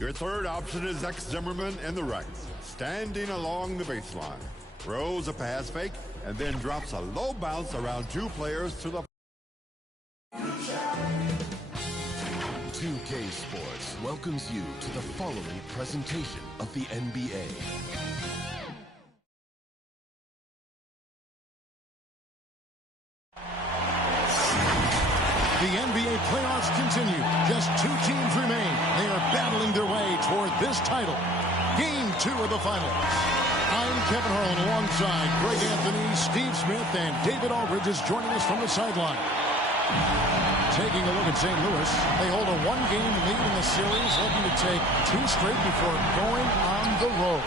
Your third option is X Zimmerman in the right, standing along the baseline. Throws a pass fake and then drops a low bounce around two players to the 2K Sports welcomes you to the following presentation of the NBA. The NBA playoffs continue. Just two teams remain. They are battling their way toward this title. Game 2 of the finals. I'm Kevin Harlan alongside Greg Anthony, Steve Smith, and David Aldridge is joining us from the sideline. Taking a look at St. Louis, they hold a one-game lead in the series, looking to take 2 straight before going on the road.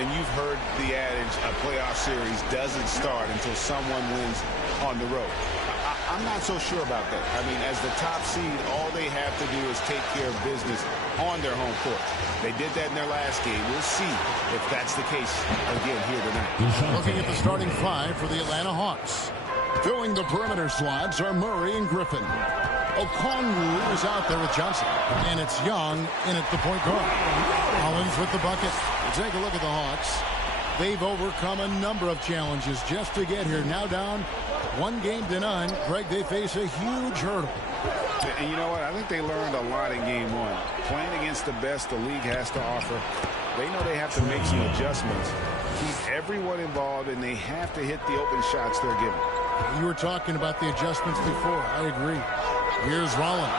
And you've heard the adage, a playoff series doesn't start until someone wins on the road. I'm not so sure about that. I mean, as the top seed, all they have to do is take care of business on their home court. They did that in their last game. We'll see if that's the case again here tonight. Looking at the starting 5 for the Atlanta Hawks. Filling the perimeter slots are Murray and Griffin. Okongwu is out there with Johnson. And it's Young in at the point guard. Collins with the bucket. We'll take a look at the Hawks. They've overcome a number of challenges just to get here. Now down 1-0. Greg, they face a huge hurdle. And you know what? I think they learned a lot in game 1. Playing against the best the league has to offer, they know they have to make some adjustments. Keep everyone involved, and they have to hit the open shots they're given. You were talking about the adjustments before. I agree. Here's Rollins.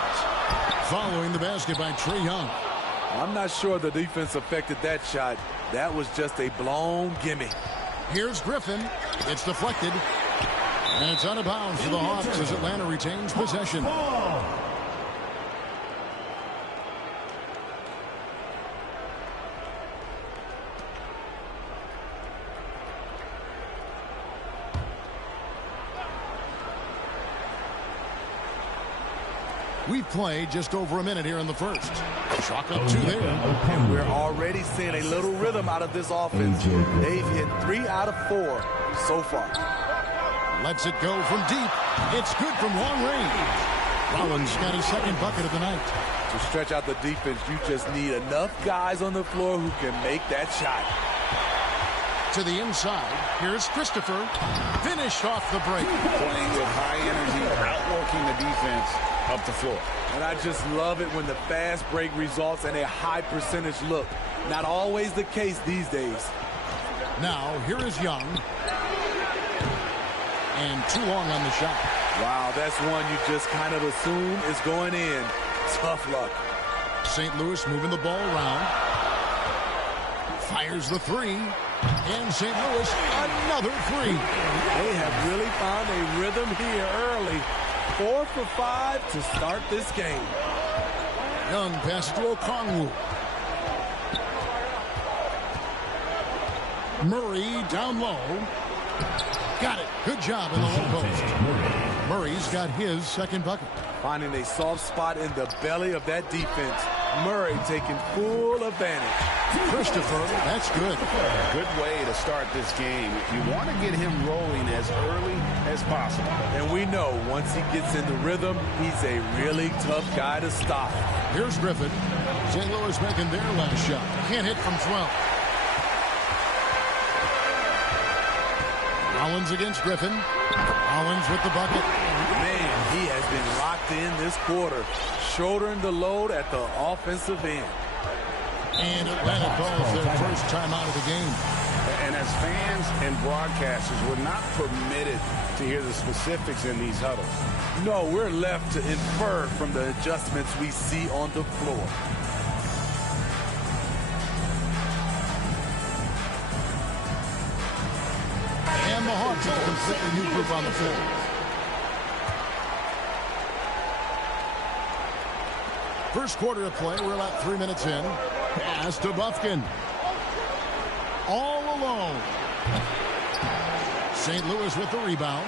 Following the basket by Trae Young. I'm not sure the defense affected that shot. That was just a blown gimme. Here's Griffin. It's deflected. And it's out of bounds for the Hawks as Atlanta retains possession. We've played just over a minute here in the first. Chalk up 2 there. And we're already seeing a little rhythm out of this offense. They've hit 3 out of 4 so far. Lets it go from deep. It's good from long range. Rollins got his second bucket of the night. To stretch out the defense, you just need enough guys on the floor who can make that shot. To the inside, here's Christopher. Finished off the break. Playing with high energy, outworking the defense up the floor. And I just love it when the fast break results in a high percentage look. Not always the case these days. Now, here is Young. And too long on the shot. Wow, that's one you just kind of assume is going in. Tough luck. St. Louis moving the ball around. Fires the 3. And St. Louis, another 3. They have really found a rhythm here early. 4 for 5 to start this game. Young passes to Okongwu. Murray down low. Got it. Good job in the low post. Murray's got his second bucket. Finding a soft spot in the belly of that defense. Murray taking full advantage. Christopher, that's good. Good way to start this game. You want to get him rolling as early as possible. And we know once he gets in the rhythm, he's a really tough guy to stop. Here's Griffin. St. Louis making their last shot. Can't hit from 12. Rollins against Griffin. Rollins with the bucket. Man, he has been locked in this quarter, shouldering the load at the offensive end. And Atlanta calls their first timeout of the game. And as fans and broadcasters, we're not permitted to hear the specifics in these huddles. No, we're left to infer from the adjustments we see on the floor. And the Hawks have a completely new group on the floor. First quarter of play, we're about 3 minutes in. Pass to Bufkin. All alone. St. Louis with the rebound.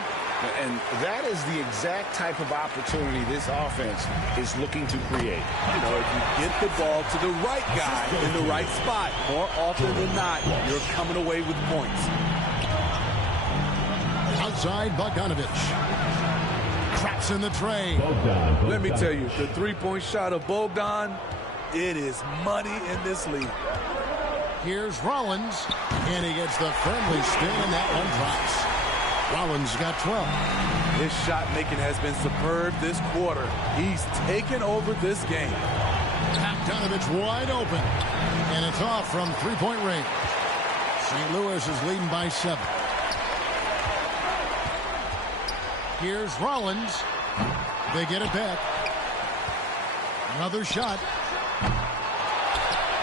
And that is the exact type of opportunity this offense is looking to create. You know, if you get the ball to the right guy in the right spot, more often than not, you're coming away with points. Outside, Bogdanovich. Cracks in the tray. Let me tell you, the three-point shot of Bogdan, It is money in this league. Here's Rollins, and he gets the friendly spin, and that one drops. Rollins got 12. His shot making has been superb this quarter. He's taken over this game. Bogdanovich wide open, and it's off from three-point range. St. Louis is leading by 7. Here's Rollins. They get it back. Another shot.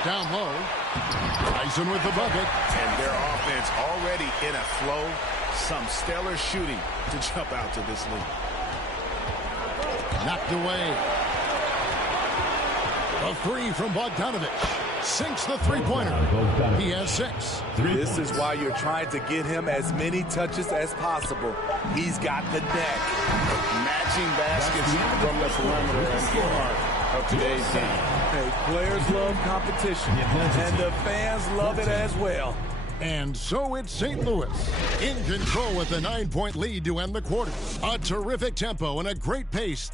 Down low. Tyson with the bucket. And their offense already in a flow. Some stellar shooting to jump out to this lead. Knocked away. A three from Bogdanovich. Sinks the three-pointer. He has 6. This is why you're trying to get him as many touches as possible. He's got the neck. Matching baskets from the perimeter and part of today's game. Hey, players love competition, and the fans love it as well. And so it's St. Louis in control with a 9-point lead to end the quarter. A terrific tempo and a great pace.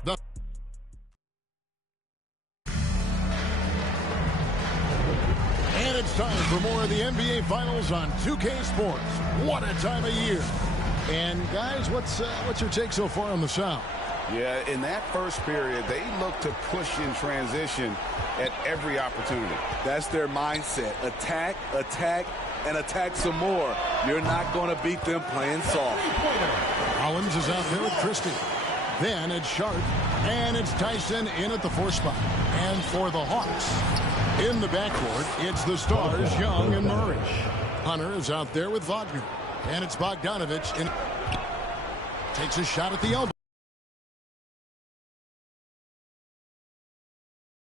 And it's time for more of the NBA Finals on 2K Sports. What a time of year. And guys, what's your take so far on the Sound? Yeah, in that first period, they looked to push in transition at every opportunity. That's their mindset. Attack, attack, and attack some more. You're not going to beat them playing soft. Rollins is out there with Christie. Then it's Sharp, and it's Tyson in at the 4 spot. And for the Hawks, in the backcourt, it's the stars, Young and Murray. Hunter is out there with Wagner. And it's Bogdanovich. Takes a shot at the elbow.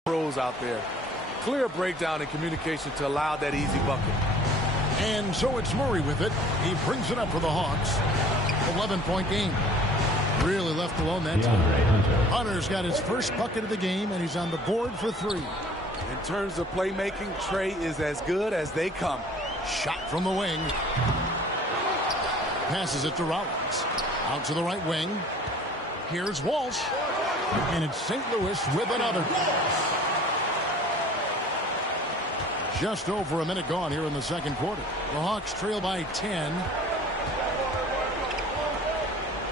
Pros out there. Clear breakdown in communication to allow that easy bucket. And so it's Murray with it. He brings it up for the Hawks. 11-point game. Really left alone that time. Hunter's got his first bucket of the game, and he's on the board for 3. In terms of playmaking, Trey is as good as they come. Shot from the wing. Passes it to Rollins. Out to the right wing. Here's Walsh. And it's St. Louis with another. Just over a minute gone here in the second quarter. The Hawks trail by 10.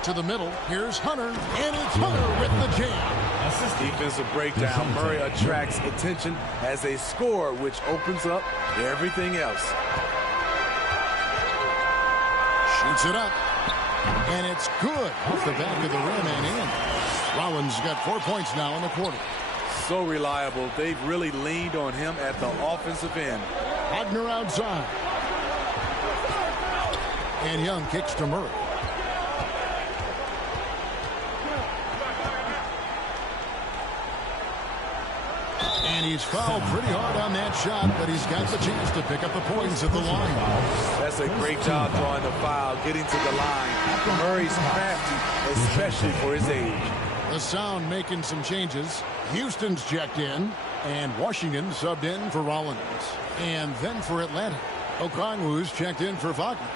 To the middle. Here's Hunter. And it's Hunter with the jam. Defensive breakdown. Murray attracts attention as a scorer, which opens up everything else. Shoots it up. And it's good off the back of the rim and in. Rollins got 4 points now in the quarter. So reliable. They've really leaned on him at the offensive end. Wagner outside. And Young kicks to Murray. And he's fouled pretty hard on that shot, but he's got the chance to pick up the points at the line. That's a great job drawing the foul, getting to the line. Murray's crafty, especially for his age. The Sound making some changes. Houston's checked in, and Washington subbed in for Rollins. And then for Atlanta, Okongwu's checked in for Wagner.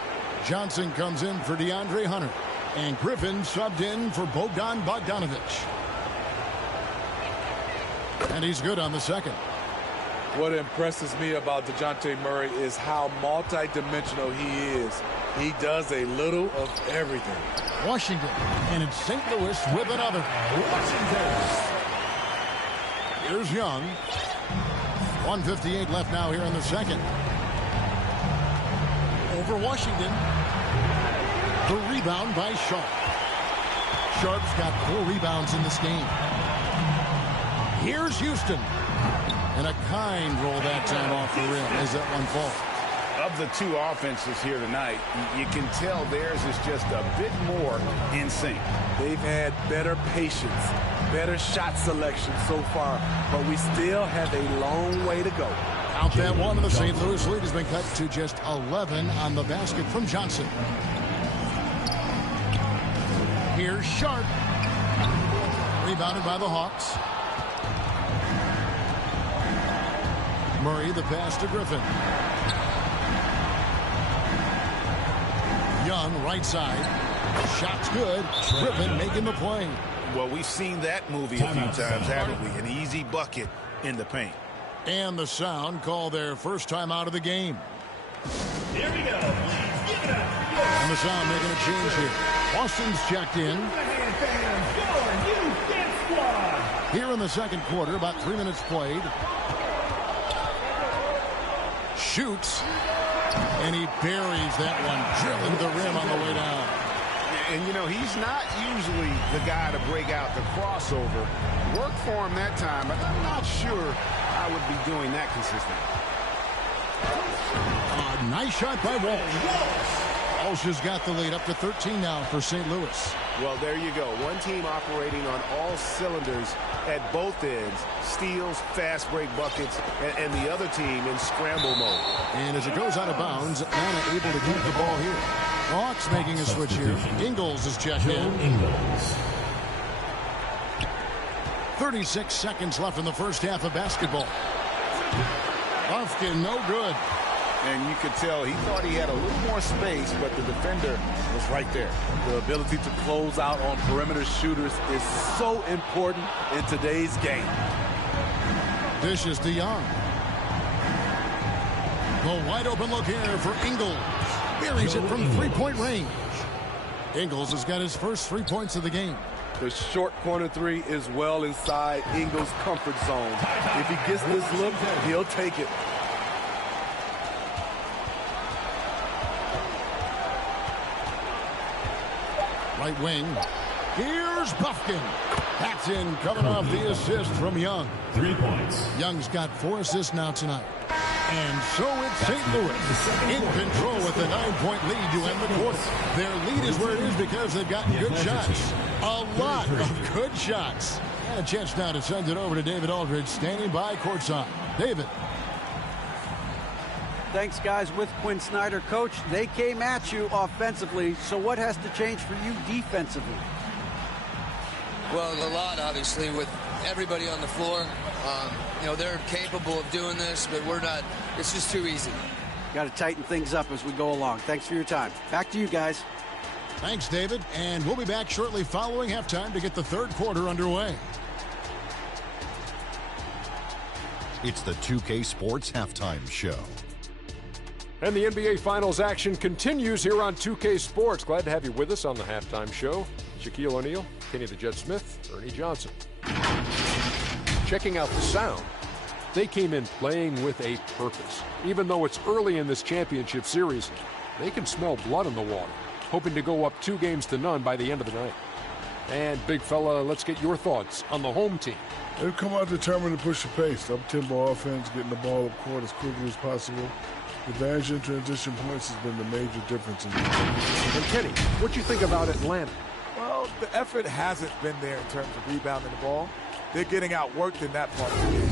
Johnson comes in for DeAndre Hunter. And Griffin subbed in for Bogdan Bogdanovich. And he's good on the second. What impresses me about DeJounte Murray is how multi-dimensional he is. He does a little of everything. Washington, and it's St. Louis with another. Washington. Here's Young. 1:58 left now here in the second. Over Washington. The rebound by Sharp. Sharp's got 4 rebounds in this game. Here's Houston. And a kind roll that time off the rim as that one falls. Of the 2 offenses here tonight, you can tell theirs is just a bit more in sync. They've had better patience, better shot selection so far, but we still have a long way to go. Count that one, and the St. Louis lead has been cut to just 11 on the basket from Johnson. Here's Sharp. Rebounded by the Hawks. Murray, the pass to Griffin. Young, right side. Shot's good. Griffin making the play. Well, we've seen that movie a few times, haven't we? An easy bucket in the paint. And the Sound call their first time out of the game. Here we go. Please give it up. And the Sound making a change here. Boston's checked in. Here in the second quarter, about 3 minutes played. Shoots. And he buries that one, drilling the rim on the way down. And, you know, he's not usually the guy to break out the crossover. Worked for him that time, but I'm not sure I would be doing that consistently. A nice shot by Walsh. Walsh has got the lead up to 13 now for St. Louis. Well, there you go. One team operating on all cylinders at both ends. Steals, fast break buckets, and the other team in scramble mode. And as it goes out of bounds, Atlanta able to keep the ball here. Hawks making a switch here. Ingles is checked in. 36 seconds left in the first half of basketball. Bufkin, no good. And you could tell he thought he had a little more space, but the defender was right there. The ability to close out on perimeter shooters is so important in today's game. Dishes to Young. The wide open look here for Ingles. Buries it from three-point range. Ingles has got his first 3 points of the game. The short corner three is well inside Ingles' comfort zone. If he gets this look, he'll take it. Right wing. Here's Bufkin. That's in, coming off the assist from Young. 3 points. Young's got 4 assists now tonight. And so it's St. Louis in control with a 9-point lead to end the quarter. Their lead is where it is because they've gotten good shots. A lot of good shots. And a chance now to send it over to David Aldridge, standing by courtside. David. Thanks, guys. With Quinn Snyder, Coach, they came at you offensively. So what has to change for you defensively? Well, a lot, obviously, with everybody on the floor. You know, they're capable of doing this, but we're not. It's just too easy. Got to tighten things up as we go along. Thanks for your time. Back to you guys. Thanks, David. And we'll be back shortly following halftime to get the third quarter underway. It's the 2K Sports Halftime Show. And the NBA Finals action continues here on 2K Sports. Glad to have you with us on the halftime show. Shaquille O'Neal, Kenny the Jet Smith, Ernie Johnson. Checking out the Sound. They came in playing with a purpose. Even though it's early in this championship series, they can smell blood in the water, hoping to go up 2-0 by the end of the night. And big fella, let's get your thoughts on the home team. They've come out determined to push the pace. Up-tempo offense, getting the ball up court as quickly as possible. Advantage in transition points has been the major difference in the game. And Kenny, what you think about Atlanta? Well, the effort hasn't been there in terms of rebounding the ball. They're getting outworked in that part of the game.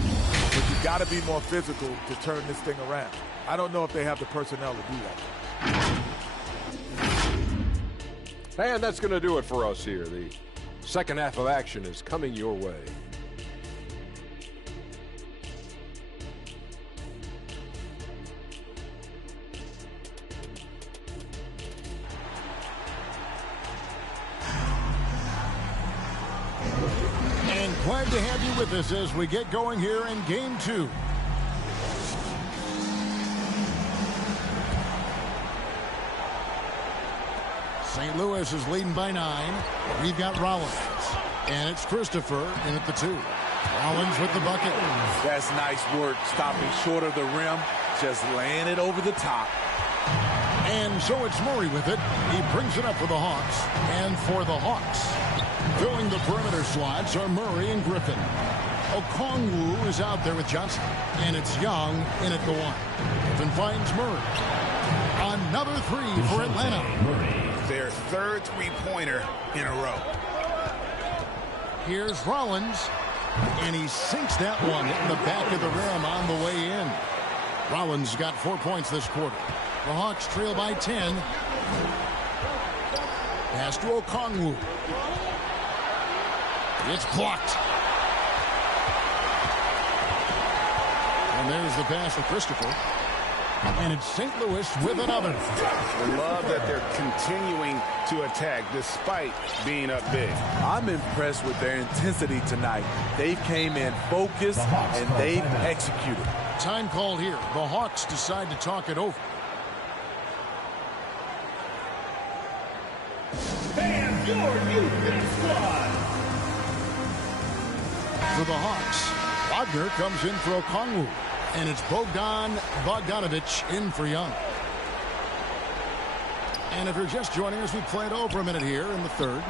But you got to be more physical to turn this thing around. I don't know if they have the personnel to do that. And that's going to do it for us here. The second half of action is coming your way. Glad to have you with us as we get going here in Game 2. St. Louis is leading by 9. We've got Rollins. And it's Christopher in at the 2. Rollins with the bucket. That's nice work, stopping short of the rim, just laying it over the top. And so it's Murray with it. He brings it up for the Hawks. And for the Hawks, filling the perimeter slots are Murray and Griffin. Okongwu is out there with Johnson. And it's Young in at the 1. Griffin finds Murray. Another 3 for Atlanta. Their third three-pointer in a row. Here's Rollins. And he sinks that one in the back of the rim on the way in. Rollins got 4 points this quarter. The Hawks trail by 10. Pass to Okongwu. It's blocked. And there's the pass for Christopher. And it's St. Louis with another. I love that they're continuing to attack despite being up big. I'm impressed with their intensity tonight. They came in focused and they've executed. Time called here. The Hawks decide to talk it over. And your youth squad. For the Hawks, Wagner comes in for Okongwu. And it's Bogdan Bogdanovic in for Young. And if you're just joining us, we played over a minute here in the third.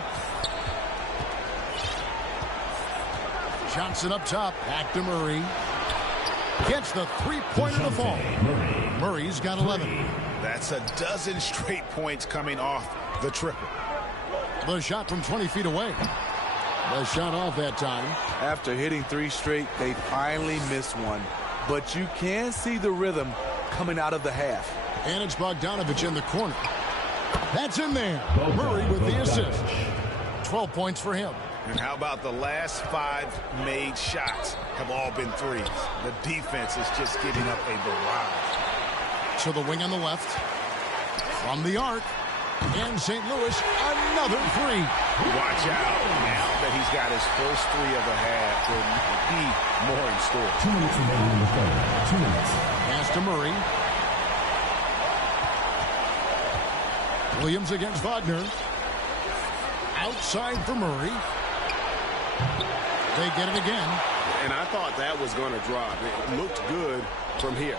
Johnson up top, back to Murray. Gets the three-pointer to fall. Murray's got 11. That's a dozen straight points coming off the triple. The shot from 20 feet away. The shot off that time. After hitting 3 straight, they finally missed one. But you can see the rhythm coming out of the half. And it's Bogdanovic in the corner. That's in there. Murray with the assist. 12 points for him. And how about the last 5 made shots have all been threes? The defense is just giving up a barrage. To the wing on the left. From the arc. And St. Louis, another 3. Watch out. Now that he's got his first 3 of the half, there might be more in store. 2 minutes remaining in the third. 2 minutes. Pass to Murray. Williams against Wagner. Outside for Murray. They get it again. And I thought that was going to drop. It looked good from here.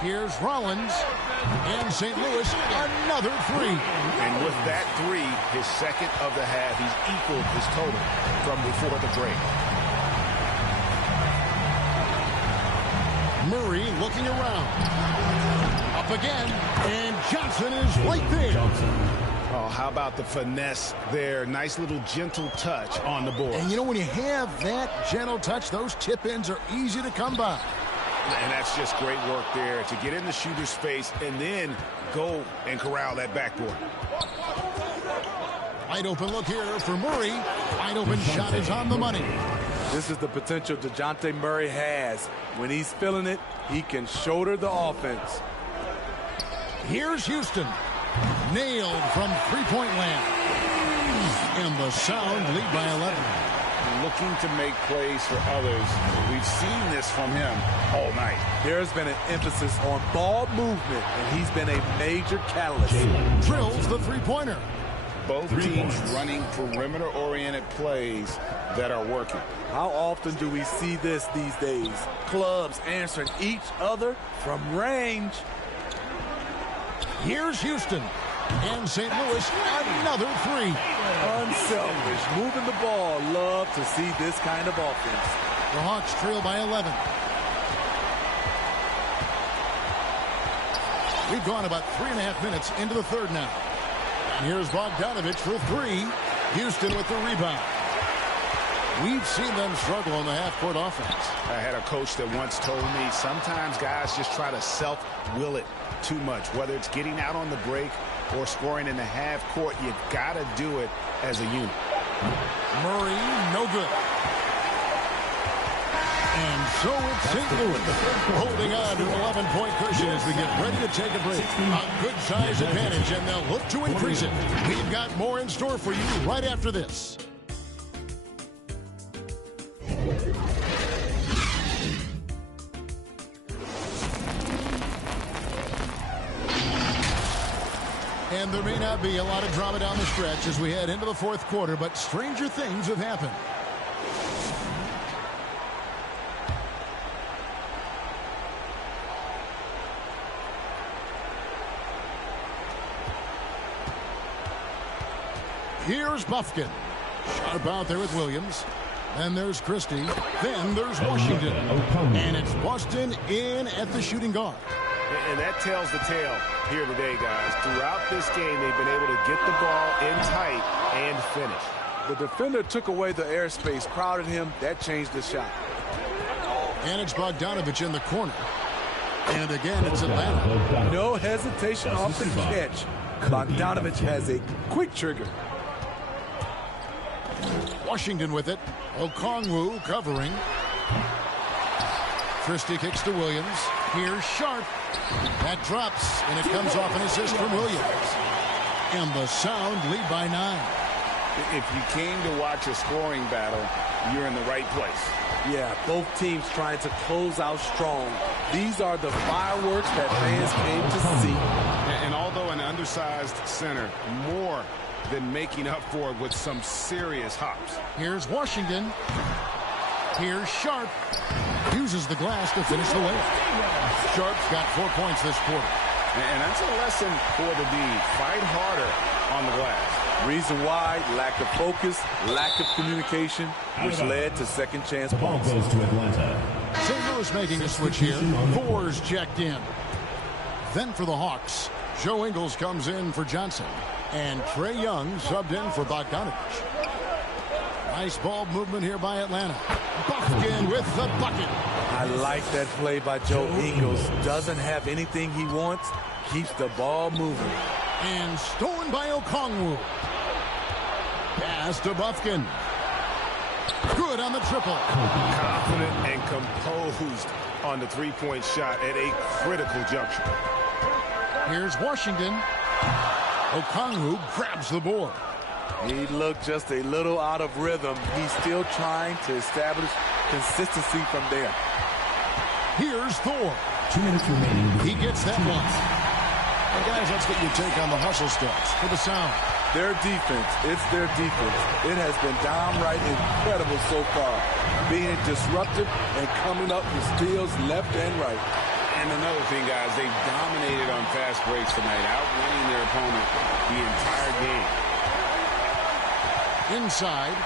Here's Rollins. And St. Louis, another 3. And with that 3, his second of the half, he's equaled his total from before the break. Murray looking around. Up again. And Johnson is right there. Oh, how about the finesse there? Nice little gentle touch on the board. And you know, when you have that gentle touch, those tip-ins are easy to come by. And that's just great work there to get in the shooter's face and then go and corral that backboard. Wide open look here for Murray. Wide open shot is on the money. This is the potential DeJounte Murray has. When he's feeling it, he can shoulder the offense. Here's Houston. Nailed from three-point land. And the Sound lead by 11. Looking to make plays for others. We've seen this from him all night. There's been an emphasis on ball movement, and he's been a major catalyst. Drills the three-pointer. Both teams running perimeter-oriented plays that are working. How often do we see this these days? Clubs answering each other from range. Here's Houston. And St. Louis, another 3. Unselfish, moving the ball. Love to see this kind of offense. The Hawks trail by 11. We've gone about 3.5 minutes into the third now. And here's Bogdanovic for 3. Houston with the rebound. We've seen them struggle on the half-court offense. I had a coach that once told me sometimes guys just try to self-will it too much. Whether it's getting out on the break or scoring in the half court, you gotta do it as a unit. Murray, no good. And so it's St. Louis holding on to an 11-point cushion as we get ready to take a break. A good size advantage, and they'll look to increase it. We've got more in store for you right after this. And there may not be a lot of drama down the stretch as we head into the fourth quarter, but stranger things have happened. Here's Bufkin. Sharp out there with Williams. Then there's Christie. Then there's Washington. And it's Boston in at the shooting guard. And that tells the tale here today, guys. Throughout this game, they've been able to get the ball in tight and finish. The defender took away the airspace, crowded him. That changed the shot. And it's Bogdanovic in the corner. And again, it's Atlanta. No hesitation off the catch. Bogdanovic has a quick trigger. Washington with it. Okongwu covering. Christie kicks to Williams. Here's Sharp. That drops, and it comes off an assist from Williams. And the Sound lead by 9. If you came to watch a scoring battle, you're in the right place. Yeah, both teams trying to close out strong. These are the fireworks that fans came to see. And although an undersized center, more than making up for it with some serious hops. Here's Washington. Here's Sharp. Uses the glass to finish the layup. Sharp's got 4 points this quarter. And that's a lesson for the D. Fight harder on the glass. Reason why, lack of focus, lack of communication, which led to second chance points. Ball goes to Atlanta. St. Louis making a switch here. Thor's checked in. Then for the Hawks, Joe Ingles comes in for Johnson. And Trae Young subbed in for Bogdanovich. Nice ball movement here by Atlanta. Bufkin with the bucket. I like that play by Joe Ingles. Doesn't have anything he wants, keeps the ball moving. And stolen by Okongwu. Pass to Bufkin. Good on the triple. Confident and composed on the three-point shot at a critical juncture. Here's Washington. Okongwu grabs the board. He looked just a little out of rhythm. He's still trying to establish consistency from there. Here's Thor. 2 minutes remaining. He gets that one. Well, guys, let's get your take on the hustle steps for the Sound. Their defense, it's their defense. It has been downright incredible so far. Being disruptive and coming up with steals left and right. And another thing, guys, they've dominated on fast breaks tonight, outwinning their opponent the entire game. Inside.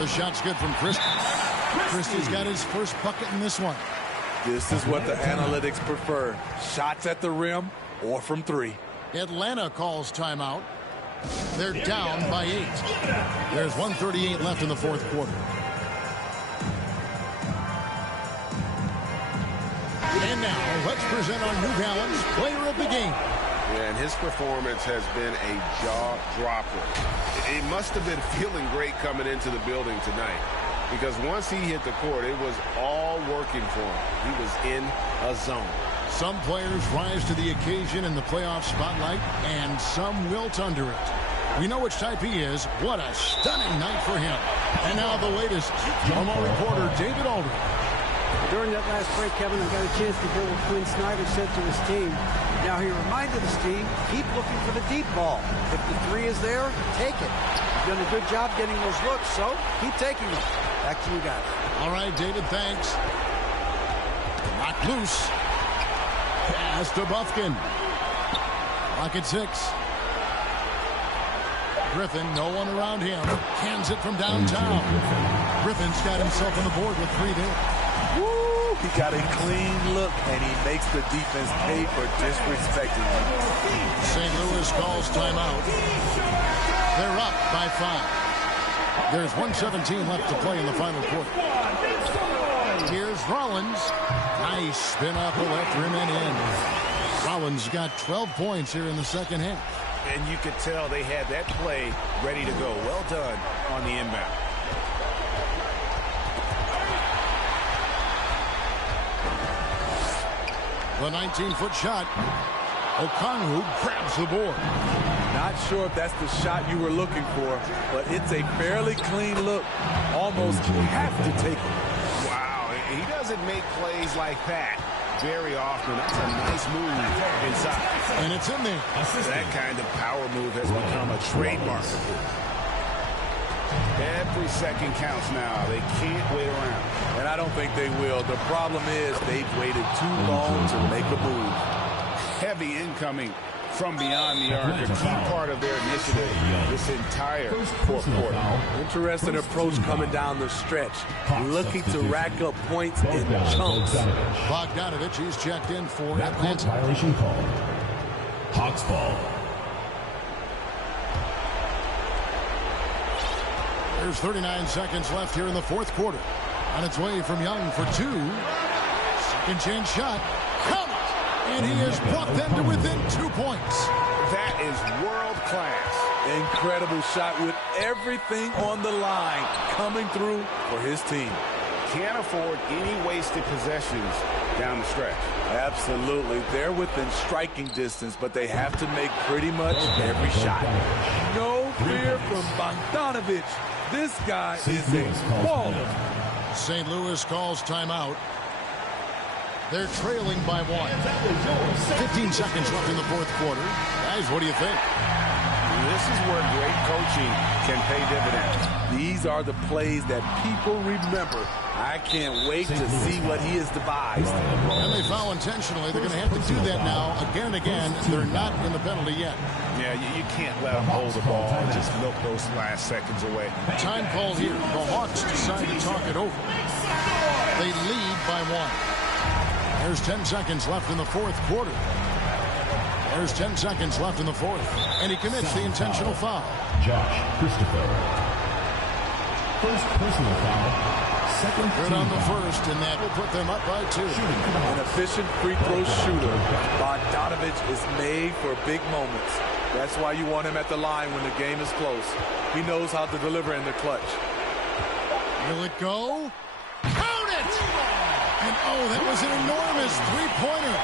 The shot's good from Christie. Christie's got his first bucket in this one. This is what the analytics prefer. Shots at the rim or from 3. Atlanta calls timeout. They're down by 8. There's 1:38 left in the fourth quarter. And now, let's present our New Balance player of the game. Yeah, and his performance has been a jaw-dropper. It must have been feeling great coming into the building tonight, because once he hit the court, it was all working for him. He was in a zone. Some players rise to the occasion in the playoff spotlight, and some wilt under it. We know which type he is. What a stunning night for him. And now the latest from our reporter, David Aldridge. During that last break, Kevin, I got a chance to hear what Quinn Snyder said to his team. Now, he reminded his team, keep looking for the deep ball. If the 3 is there, take it. You've done a good job getting those looks, so keep taking them. Back to you guys. All right, David, thanks. Knocked loose. Pass to Bufkin. Clock at 6. Griffin, no one around him. Hands it from downtown. Griffin's got himself on the board with 3 there. Woo! He got a clean look, and he makes the defense pay for disrespecting him. St. Louis calls timeout. They're up by 5. There's 1:17 left to play in the final quarter. Here's Rollins. Nice spin off the left rim and in. Rollins got 12 points here in the second half. And you could tell they had that play ready to go. Well done on the inbound. The 19-foot shot. Okongwu grabs the board. Not sure if that's the shot you were looking for, but it's a fairly clean look. Almost have to take it. Wow, he doesn't make plays like that very often. That's a nice move inside. And it's in there. That kind of power move has become a trademark. Every second counts now. They can't wait around. And I don't think they will. The problem is they've waited too long to make a move. Heavy incoming from beyond the arc. A key part of their initiative this entire fourth quarter. Interesting approach coming down the stretch. Looking to rack up points in chunks. Bogdanovich, he's checked in for Atlanta. Violation call. Hawks ball. There's 39 seconds left here in the fourth quarter. On its way from Young for 2. Second chance shot. Count it! And he has brought them to within 2 points. That is world class. Incredible shot with everything on the line coming through for his team. can't afford any wasted possessions down the stretch. Absolutely. They're within striking distance, but they have to make pretty much every shot. No fear from Bogdanovic. This guy is a baller. St. Louis calls timeout. They're trailing by 1. 15 seconds left in the fourth quarter. Guys, what do you think? This is where great coaching can pay dividends. These are the plays that people remember. I can't wait to see what he has devised. And they foul intentionally. They're going to have to do that now again and again. They're not in the penalty yet. Yeah, you can't let them hold the ball and just milk those last seconds away. Time call here. The Hawks decide to talk it over. They lead by 1. There's 10 seconds left in the fourth quarter. There's 10 seconds left in the fourth. And he commits the intentional foul. Josh Christopher. First personal foul. Second good on the first, and that will put them up by 2. An efficient free throw shooter. Bogdanovic is made for big moments. That's why you want him at the line when the game is close. He knows how to deliver in the clutch. Will it go? Count it! And oh, that was an enormous three-pointer.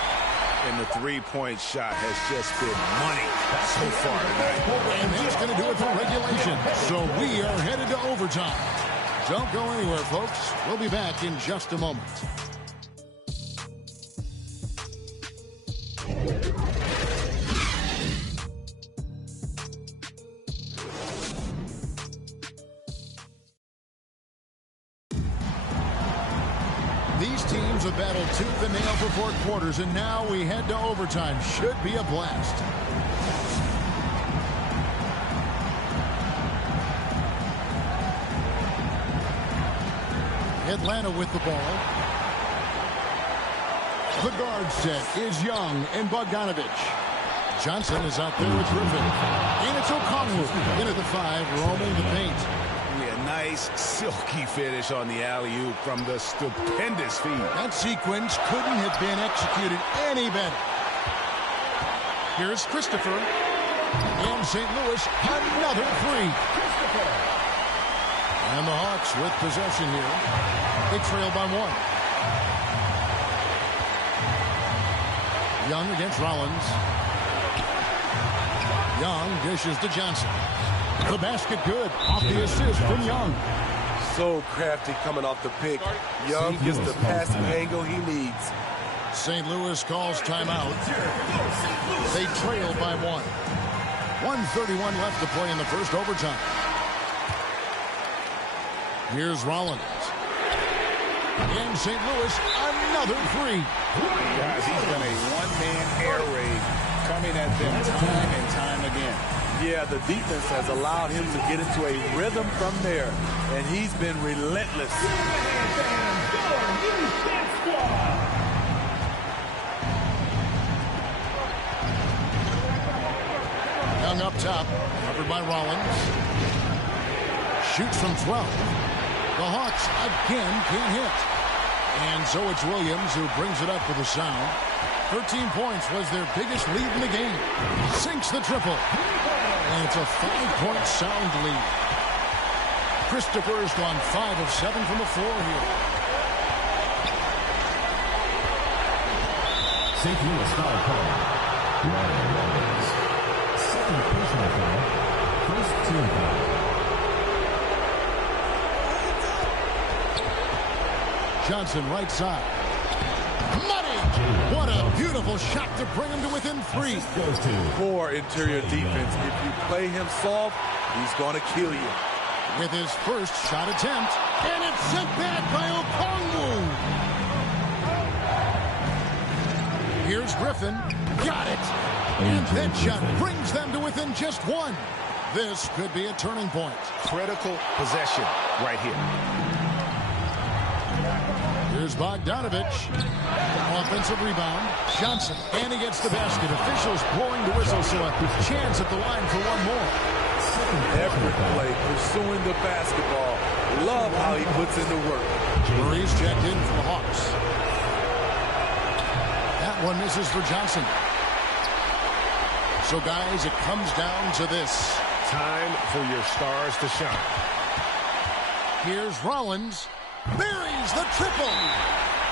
And the three-point shot has just been money so far tonight. And that's going to do it for regulation. So we are headed to overtime. Don't go anywhere, folks. We'll be back in just a moment. These teams have battled tooth and nail for 4 quarters, and now we head to overtime. Should be a blast. Atlanta with the ball. The guard set is Young and Bogdanovic. Johnson is out there with Griffin. And it's Okongwu in at the 5, roaming the paint. Yeah, nice, silky finish on the alley-oop from the stupendous feed. That sequence couldn't have been executed any better. Here's Christopher. And St. Louis, another 3. And the Hawks with possession here. They trail by 1. Young against Rollins. Young dishes to Johnson. The basket good. Off the assist from Young. So crafty coming off the pick. Young gets the passing angle he needs. St. Louis calls timeout. They trail by 1. 1:31 left to play in the first overtime. Here's Rollins. And St. Louis, another 3. Guys, he's been a one-man air raid coming at them time and time again. Yeah, the defense has allowed him to get into a rhythm from there, and he's been relentless. Young up top, covered by Rollins. Shoots from 12. The Hawks again can't hit. And so it's Williams who brings it up for the Sound. 13 points was their biggest lead in the game. Sinks the triple. And it's a 5-point Sound lead. Christopher's gone 5 of 7 from the floor here. St. Louis foul call. Ryan Rollins. Second personal foul. First team foul. Johnson right side. Money! What a beautiful shot to bring him to within 3. Poor interior defense. If you play him soft, he's going to kill you. With his first shot attempt. And it's sent back by Okongwu. Here's Griffin. Got it. And that shot brings them to within just 1. This could be a turning point. Critical possession right here. Here's Bogdanovic. Offensive rebound. Johnson. And he gets the basket. Officials blowing the whistle, so a chance at the line for one more. Effort play, pursuing the basketball. Love how he puts in the work. Murray's checked in for the Hawks. That one misses for Johnson. So, guys, it comes down to this. Time for your stars to shine. Here's Rollins. Buries the triple.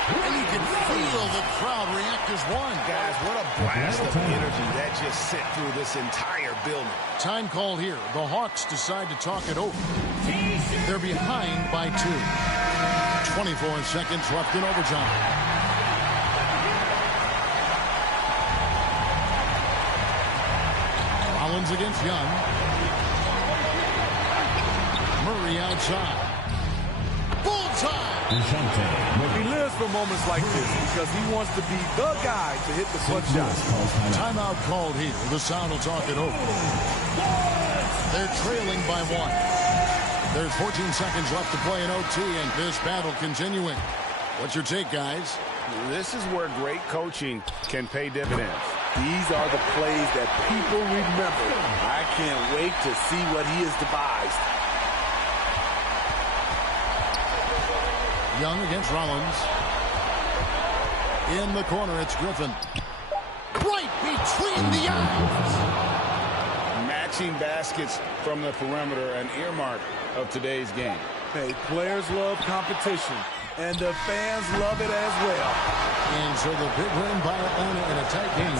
And you can feel the crowd react as one. Guys, what a blast of energy that just sent through this entire building. Time called here. The Hawks decide to talk it over. They're behind by 2. 24 seconds left in overtime. Rollins against Young. Murray outside. Bullseye! He lives for moments like this because he wants to be the guy to hit the clutch shot. Timeout called here. The Sound will talk it over. They're trailing by 1. There's 14 seconds left to play in OT, and this battle continuing. What's your take, guys? This is where great coaching can pay dividends. These are the plays that people remember. I can't wait to see what he has devised. Young against Rollins. In the corner, it's Griffin. Right between the eyes. Matching baskets from the perimeter, an earmark of today's game. Hey, players love competition, and the fans love it as well. And so the big win by Atlanta in a tight game.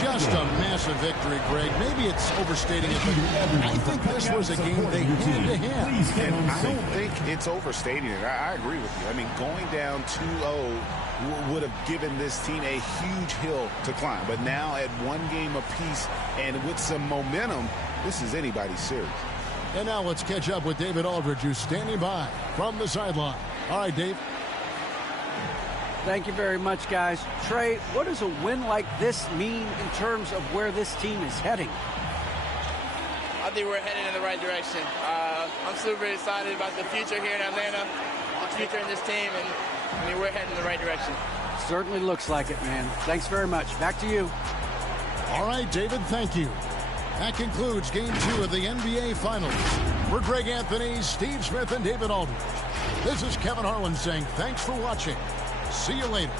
Just a massive victory, Greg. Maybe it's overstating it, but I think this was a game they had to have. And I don't think it's overstating it. I agree with you. I mean, going down 2-0 would have given this team a huge hill to climb. But now at 1 game apiece and with some momentum, this is anybody's series. And now let's catch up with David Aldridge, who's standing by from the sideline. All right, Dave. Thank you very much, guys. Trey, what does a win like this mean in terms of where this team is heading? I think we're heading in the right direction. I'm super excited about the future here in Atlanta, the future in this team, and I mean, we're heading in the right direction. Certainly looks like it, man. Thanks very much. Back to you. All right, David, thank you. That concludes Game 2 of the NBA Finals. For Greg Anthony, Steve Smith, and David Aldridge, this is Kevin Harlan saying thanks for watching. See you later.